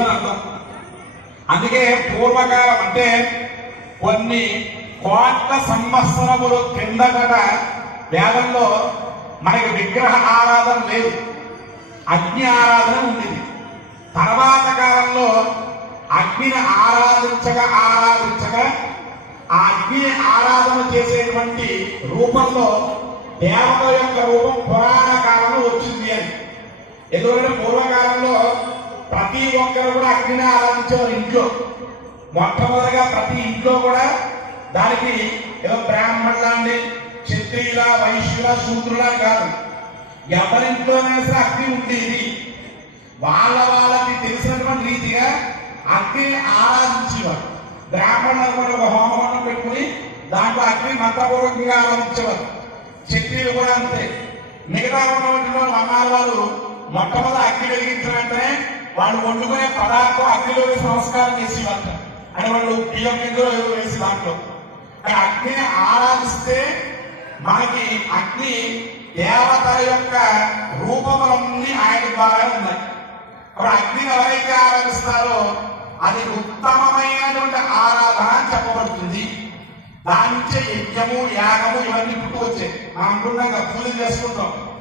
అని అర్థం అందుకే పూర్వకాలం అంటే కొన్ని కోట్ల సంవత్సరములు కిందట వేదంలో మనకి విగ్రహ ఆరాధన లేదు. అగ్ని ఆరాధన ఉంది తర్వాత కాలంలో అగ్నిని ఆరాధించగా ఆరాధించగా ఆ అగ్నిని ఆరాధన చేసేటువంటి రూపంలో దేవత యొక్క రూపం పురాణ కాలంలో వచ్చింది అని. ఎందుకంటే పూర్వకాలంలో ప్రతి ఒక్కరు కూడా అగ్నిని ఆరాధించేవారు ఇంట్లో. మొట్టమొదటిగా ప్రతి ఇంట్లో కూడా దానికి ఏదో బ్రాహ్మణులాంటి క్షత్రియుల వైశ్యుల శూద్రుల కాదు. ఎవరింట్లోనైనా సరే అగ్ని ఉండేది. వాళ్ళ వాళ్ళకి తెలిసినటువంటి రీతిగా అగ్నిని ఆరాధించేవారు. బ్రాహ్మణులు కూడా ఒక హోమం పెట్టుకుని దాంట్లో అగ్ని మంత్రపూర్వకంగా ఆరాధించేవారు. క్షత్రియులు కూడా అంతే. మిగతా ఉన్నటువంటి వాళ్ళు అన్నారు వాళ్ళు మొట్టమొదటి అగ్ని వెలిగించిన వెంటనే వాళ్ళు వండుకునే పదార్థం అగ్నిలో వేసి నమస్కారం అంటారు అంటే వాళ్ళు బియ్యం కిందలో ఏదో వేసి దాంట్లో. ఆ అగ్నిని ఆరాధిస్తే మనకి అగ్ని దేవతల యొక్క రూపములన్నీ ఆయన ద్వారా ఉన్నాయి. అప్పుడు అగ్నిని ఎవరైతే ఆరాధిస్తారో అది ఉత్తమమైనటువంటి ఆరాధన అని చెప్పబడుతుంది. దాని నుంచే యజ్ఞము యాగము ఇవన్నీ పుట్టుకొచ్చాయి. మనం అనుకున్నాం పూజలు చేసుకుంటాం.